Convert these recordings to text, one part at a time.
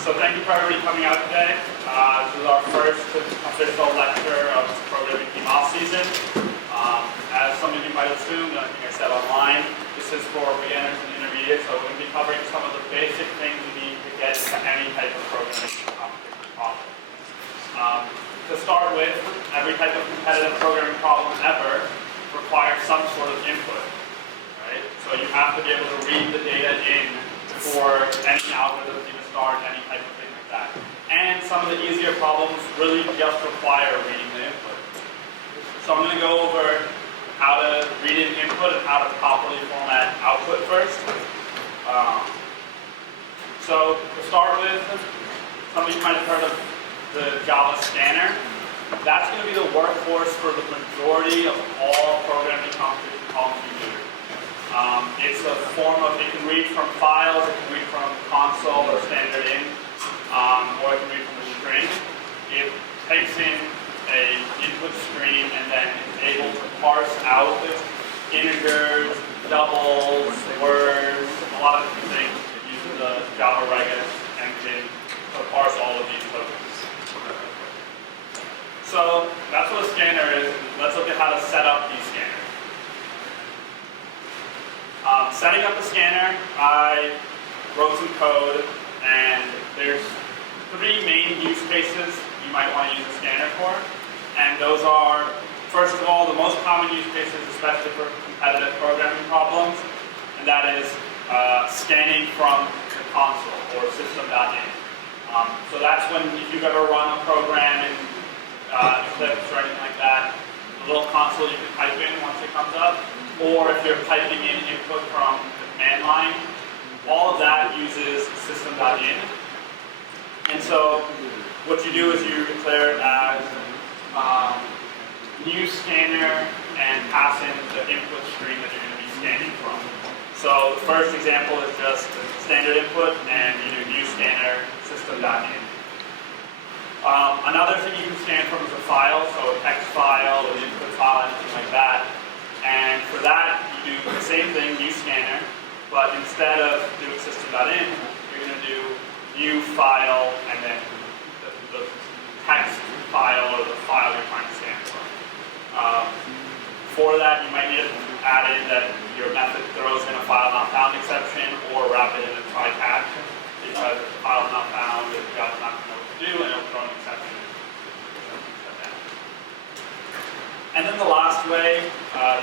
So thank you for everybody coming out today. This is our first official lecture of programming team off-season. As some of you might assume, I think I said online, this is for beginners and intermediates, so we're going to be covering some of the basic things you need to get into any type of programming competition problem. To start with, every type of competitive programming problem ever requires some sort of input. Right? So you have to be able to read the data in for any algorithm to start, any type of thing like that. And some of the easier problems really just require reading the input. So I'm going to go over how to read an input and how to properly format output first. So to start with, some of you might have heard of the Java scanner. That's going to be the workhorse for the majority of all programming competition problems you do. It's a form of, it can read from files, it can read from console or standard in, or it can read from a string. It takes in an input stream and then is able to parse out integers, doubles, words, a lot of things. It uses the Java Regis engine to parse all of these tokens. So that's what a scanner is. Let's look at how to set up these scanners. Setting up a scanner, I wrote some code, and there's three main use cases you might want to use a scanner for. And those are, first of all, the most common use cases, especially for competitive programming problems, and that is scanning from the console or system.in. So that's when, if you've ever run a program in Eclipse or anything like that, the little console you can type in once it comes up, or if you're typing in input from the command line, all of that uses system.in. And so what you do is you declare it as new scanner and pass in the input stream that you're going to be scanning from. So the first example is just standard input, and you do new scanner system.in. Another thing you can scan from is a file, so a text file, an input file, anything like that. And for that, you do the same thing, new scanner, but instead of doing system.in, you're going to do new file and then the text file or the file you're trying to scan from. For that, you might need to add in that your method throws in a file not found exception or wrap it in a try catch, because if the file is not found, the Java's not going to know what to do, and it'll throw an exception. And then the last way,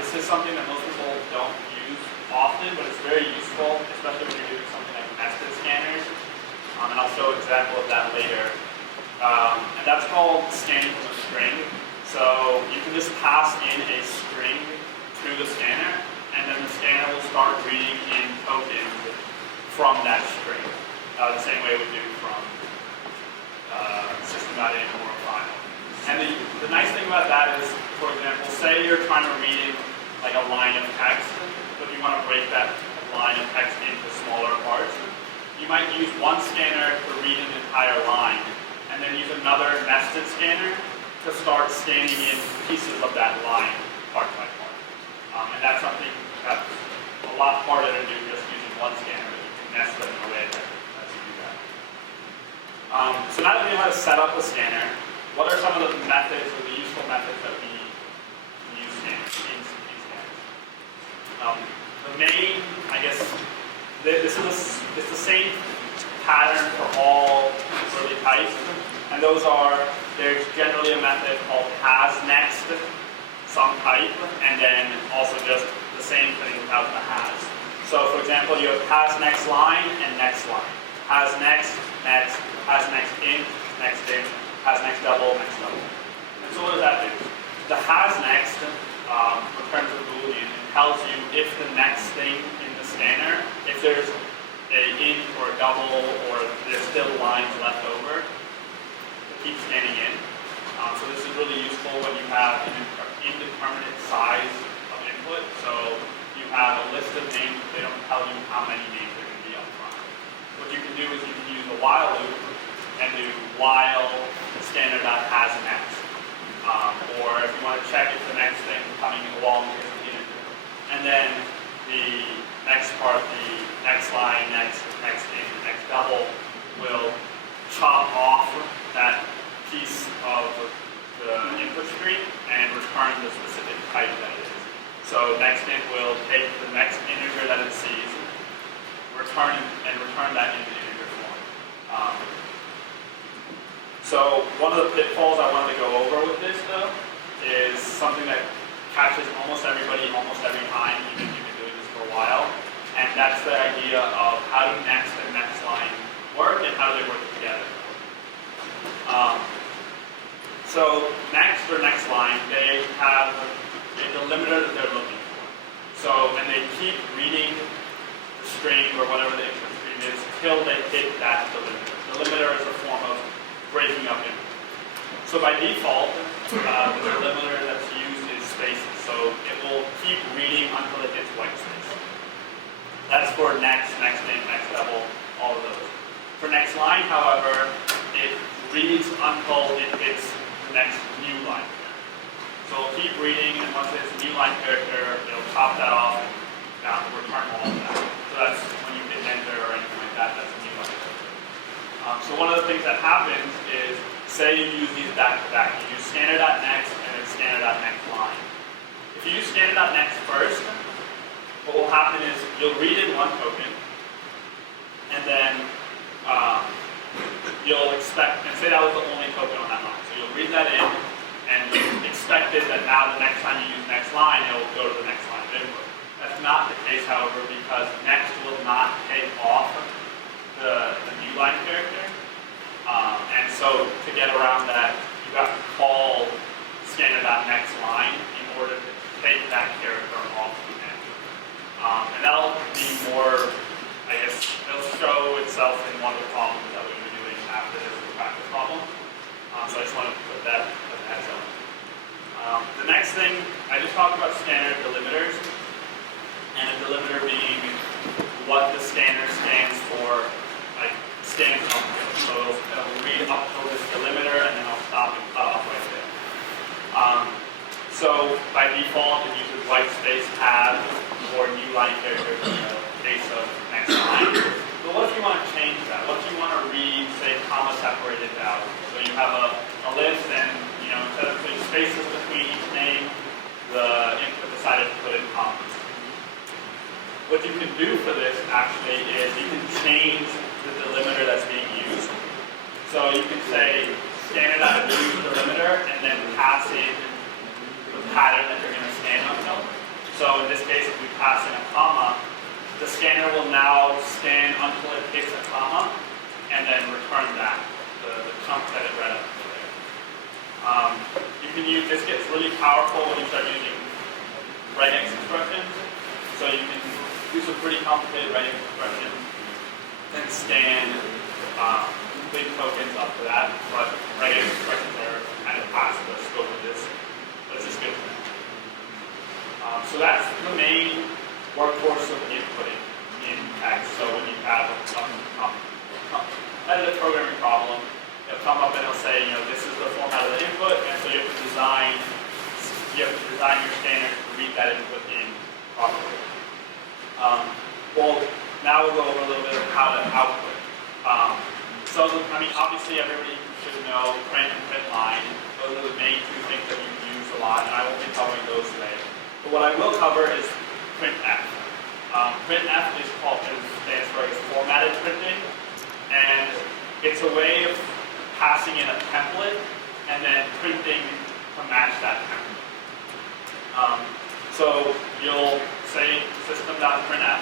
this is something that most people don't use often, but it's very useful, especially when you're doing something like nested scanners. And I'll show an example of that later. And that's called scanning from a string. So you can just pass in a string to the scanner, and then the scanner will start reading in tokens from that string, the same way we do from system.in or a file. And the nice thing about that is, for example, say you're trying to read in like a line of text, but you want to break that line of text into smaller parts. You might use one scanner to read an entire line, and then use another nested scanner to start scanning in pieces of that line, part by part. And that's something that's a lot harder to do just using one scanner, but you can nest them in a way that lets you do that. So now that we know how to set up a scanner, what are some of the methods or the useful methods that we use in scanners? The main, I guess, it's the same pattern for all early types, and those are, there's generally a method called hasNext, some type, and then also just the same thing without the has. So for example, you have hasNext line and next line. hasNext, next, hasNext int, next int, hasNext double, next double. And so what does that do? The hasNext returns a Boolean and tells you if the next thing in the scanner, if there's an int or a double or there's still lines left over, to keep scanning in. So this is really useful when you have an indeterminate size of input. So you have a list of names, but they don't tell you how many names are going to be up front. What you can do is you can use the while loop and do while scanner.hasNext. Or if you want to check if the next thing coming along is an integer. And then the next part, the next line, next int, next double, input stream and return the specific type that it is. So nextInt will take the next integer that it sees, return that in the integer form. So one of the pitfalls I wanted to go over with this though is something that catches almost everybody almost every time, even if you've been doing this for a while, and that's the idea of how do next and next line work and how do they work together. So next or next line, they have a delimiter that they're looking for. So, and they keep reading the string or whatever the input stream is till they hit that delimiter. Delimiter is a form of breaking up input. So by default, the delimiter that's used is spaces. So it will keep reading until it hits white space. That's for next, nextInt, next double, all of those. For next line, however, it reads until it hits the next new line character. So it'll keep reading, and once it hits a new line character, it'll chop that off and down, return all of that. So that's when you hit enter or anything like that, that's a new line character. So one of the things that happens is, say you use these back to back. You use scanner.next and then scanner.next line. If you use scanner.next first, what will happen is you'll read in one token, and then you'll expect, and say that was the only token on that line. So you'll read that in, and expect it that now the next time you use next line, it will go to the next line of input. That's not the case, however, because next will not take off the new line character. And so to get around that, you have to call scanner.next line in order to take that character off the end. And that'll be more, I guess, it'll show itself in one of the problems that we'll be doing after this practice problem. So I just want to put that as a heads up. The next thing, I just talked about scanner delimiters, and a delimiter being what the scanner stands for, like stands up to. So it'll read up till this delimiter, and then I'll stop and cut off right there. So by default, it uses white space tab or new line character in the case of next line. But what if you want to change that? What if you want to read, say, comma separated out? So you have a list, and instead of putting spaces between each name, the input decided to put in commas. What you can do for this actually is you can change the delimiter that's being used. So you can say scanner.use delimiter and then pass in the pattern that you're going to scan until. So in this case, if we pass in a comma, the scanner will now scan until it hits a comma and then return back the chunk that it read up to there. You can use, this gets really powerful when you start using regex instructions. So you can do some pretty complicated regex instructions and scan big tokens up to that, but regex instructions are kind of past the scope of this. But it's just good for them. So that's the main workhorse of inputting in text. So when you have a competitive programming problem, it'll come up and it'll say, this is the format of the input, and so you have to design your standard to read that input in properly. Well, now we'll go over a little bit of how to output. So, obviously everybody should know print and print line. Those are the main two things that you use a lot, and I won't be covering those today. But what I will cover is printf. Printf stands for formatted printing, and it's a way of passing in a template and then printing to match that template. So you'll say system.printf,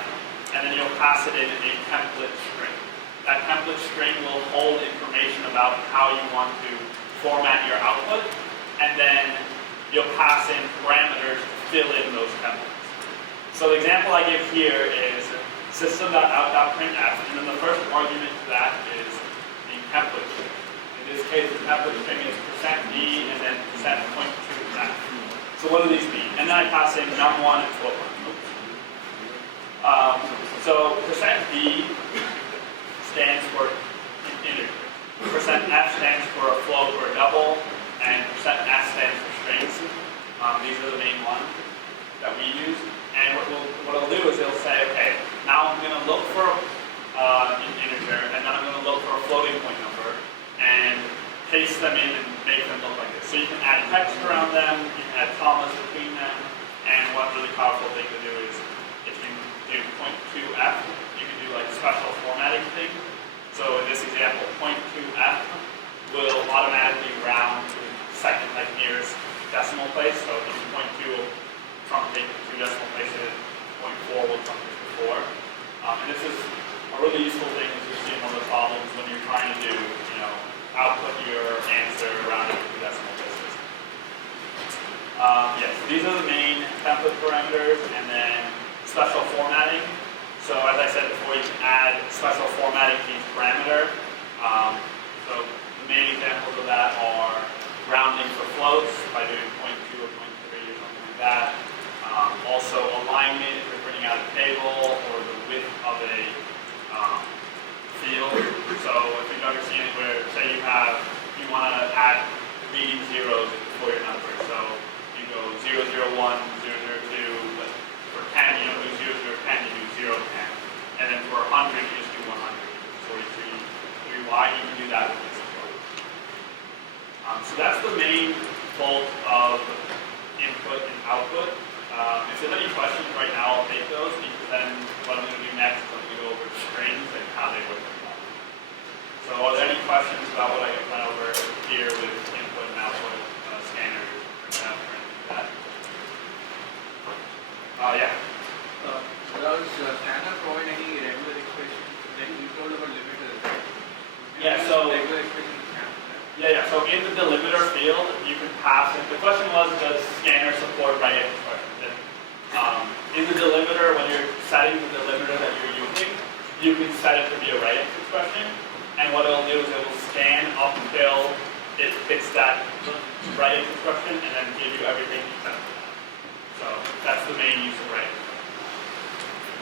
and then you'll pass it in a template string. That template string will hold information about how you want to format your output, and then you'll pass in parameters to fill in those templates. So the example I give here is system.out.printf, and then the first argument to that is the template string. In this case, the template string is %d and then %.2f. So what do these mean? And then I pass in num1 and float1. So %d stands for an integer. %f stands for a float or a double, and %s stands for strings. These are the main ones that we use. And what it'll do is it'll say, okay, now I'm going to look for an integer, and then I'm going to look for a floating point number, and paste them in and make them look like this. So you can add text around them, you can add commas between them, and one really powerful thing to do is if you do .2f, you can do like special formatting thing. So in this example, .2f will automatically round to the second nearest decimal place. So if you .2 will truncate to 2 decimal places, .4 will truncate to 4. And this is a really useful thing as you see in one of the problems when you're trying to do, output your answer rounded to 2 decimal places. So these are the main template parameters, and then special formatting. So as I said before, you can add special formatting to each parameter. So the main examples of that are rounding for floats by doing .2 or .3 or something like that. Also alignment if you're printing out a table, or the width of a field. So if you've ever seen it where, say you want to add leading zeros before your number. So you go 0, 0, 1, 0, 0, 2, but for 10 you don't do 0, 0, 10, you do 0, 10. And then for 100 you just do 100. 43, 3y, you can do that with this approach. So that's the main bulk of input and output. If there's any questions right now, I'll take those, because then what I'm going to do next is I'm going to go over strings and how they work. So are there any questions about what I can run over here with input and output scanners or anything like that? Yeah. Does scanner provide any regular expression? Then you told about limiters, right? Yeah, so regular expression scanner. Yeah. So in the delimiter field, you can pass it. The question was, does scanner support right expressions? And in the delimiter, when you're setting the delimiter that you're using, you can set it to be a right expression. And what it'll do is it will scan up until it hits that right expression, and then give you everything except for that. So that's the main use of right.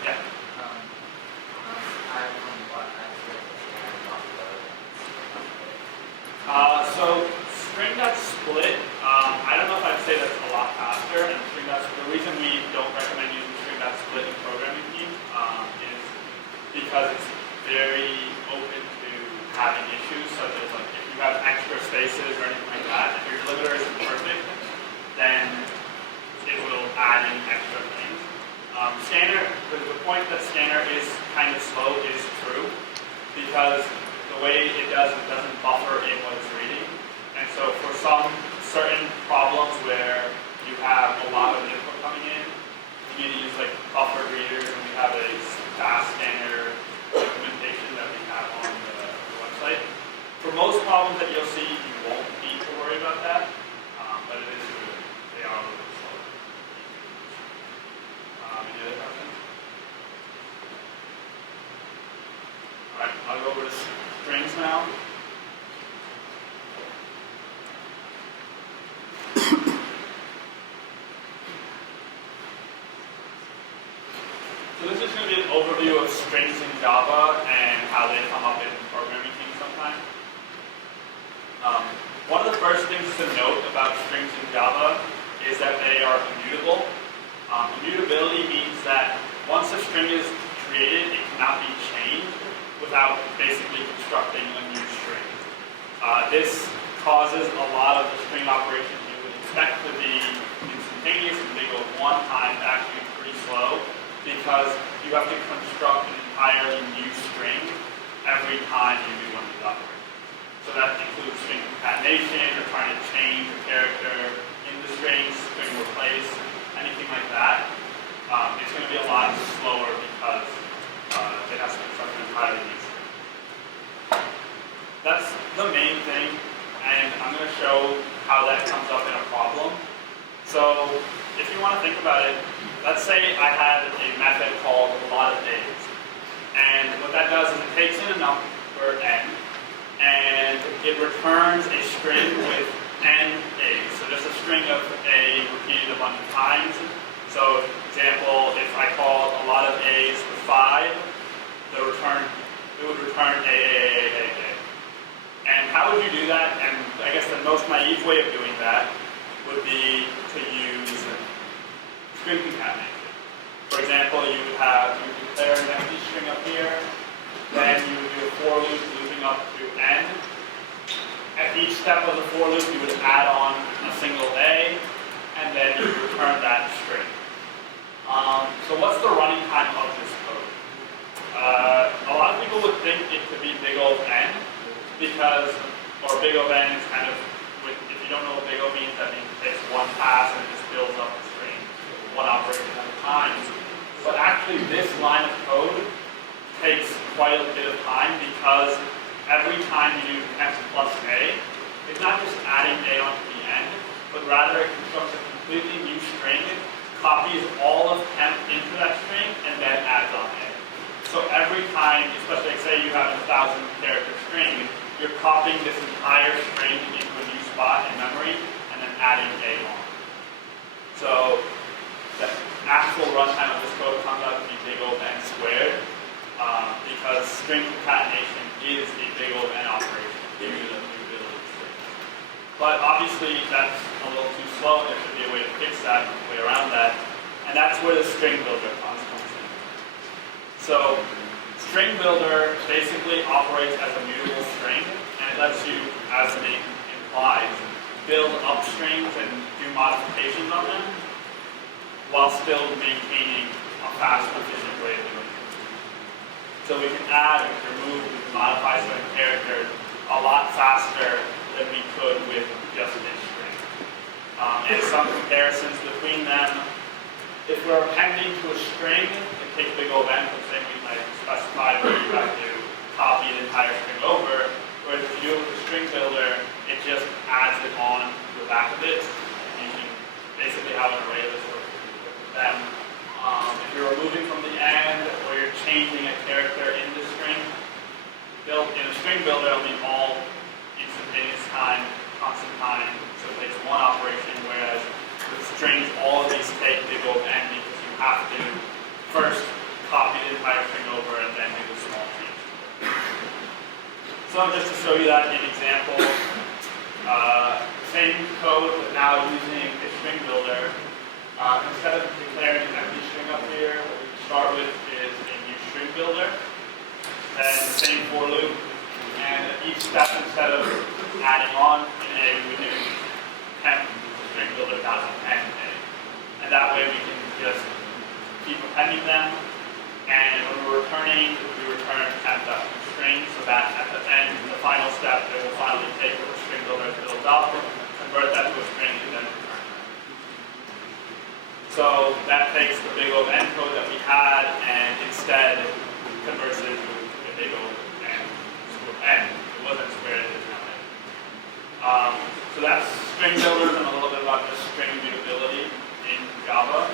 Yeah. So string.split, I don't know if I'd say that's a lot faster. And the reason we don't recommend using string.split in programming teams is because it's very open to having issues, such as like if you have extra spaces or anything like that. If your delimiter isn't perfect, then it will add in extra things. Scanner, the point that scanner is kind of slow is true, because the way it doesn't buffer in what it's reading. And so for some certain problems where you have a lot of input coming in, you need to use like buffered readers, and we have a fast scanner implementation that we have on the website. For most problems that you'll see, you won't need to worry about that, but it is true. They are a little bit slower. Any other questions? All right, I'll go over to strings now. So this is going to be an overview of strings in Java and how they come up in programming teams sometimes. One of the first things to note about strings in Java is that they are immutable. Immutability means that once a string is created, it cannot be changed without basically constructing a new string. This causes a lot of the string operations you would expect to be instantaneous and they go one time to actually be pretty slow, because you have to construct an entirely new string every time you do one of these operations. So that includes string concatenation, or trying to change a character in the string replace, anything like that. It's going to be a lot slower because it has to construct an entirely new string. That's the main thing, and I'm going to show how that comes up in a problem. So if you want to think about it, let's say I had a method called a lot of days. And what that does is it takes in a number n, and it returns a string with n days. So just a string of a repeated a bunch of times. So, for example, if I called a lot of a's for 5, it would return a. And how would you do that? And I guess the most naive way of doing that would be to use string concatenation. For example, you would declare an empty string up here, then you would do a for loop looping up to n. At the each step of the for loop, you would add on a single A, and then you would return that string. So what's the running time of this code? A lot of people would think it could be big O of N, because, or big O of N is kind of, if you don't know what big O means, that means it takes one pass and it just builds up the string, one operation at a time. But actually this line of code takes quite a bit of time, because every time you do temp plus A, it's not just adding A onto the end, but rather it constructs a completely new string, copies all of temp into that string, and then adds on A. So every time, especially like say you have a 1,000 character string, you're copying this entire string into a new spot in memory, and then adding A on. So the actual runtime of this code comes out to be big O of N squared, because string concatenation is a big O of N operation, giving you the mutability of string. But obviously that's a little too slow, and there should be a way to fix that, a way around that, and that's where the StringBuilder class comes in. So StringBuilder basically operates as a mutable string, and it lets you, as the name implies, build up strings and do modifications on them, while still maintaining a fast, efficient way of doing it. So we can add, we can remove, we can modify certain characters a lot faster than we could with just this string. And some comparisons between them. If we're appending to a string, it takes big O of N, for the same reason I specified where you have to copy the entire string over. Whereas if you do it with the StringBuilder, it just adds it on to the back of it, using basically how an array list works with them. If you're removing from the end, or you're changing a character in the string, built in a StringBuilder, it'll be all instantaneous time, constant time, so it takes one operation, whereas with strings, all of these take big O of N, because you have to first copy the entire string over and then do the small change. So just to show you that in example, same code, but now using a StringBuilder. Instead of declaring an empty string up here, what we start with is a new StringBuilder, then the same for loop, and at each step, instead of adding on an A, we do temp StringBuilder doesn't append A. And that way we can just keep appending them, and when we're returning, we return temp.string, so that at the end, the final step, it will finally take what the StringBuilder has built up, convert that to a string, and then return that. So that takes the big O of N code that we had, and instead converts it into a big O of N. It wasn't squared, it is now N. So that's StringBuilders and a little bit about just string mutability in Java.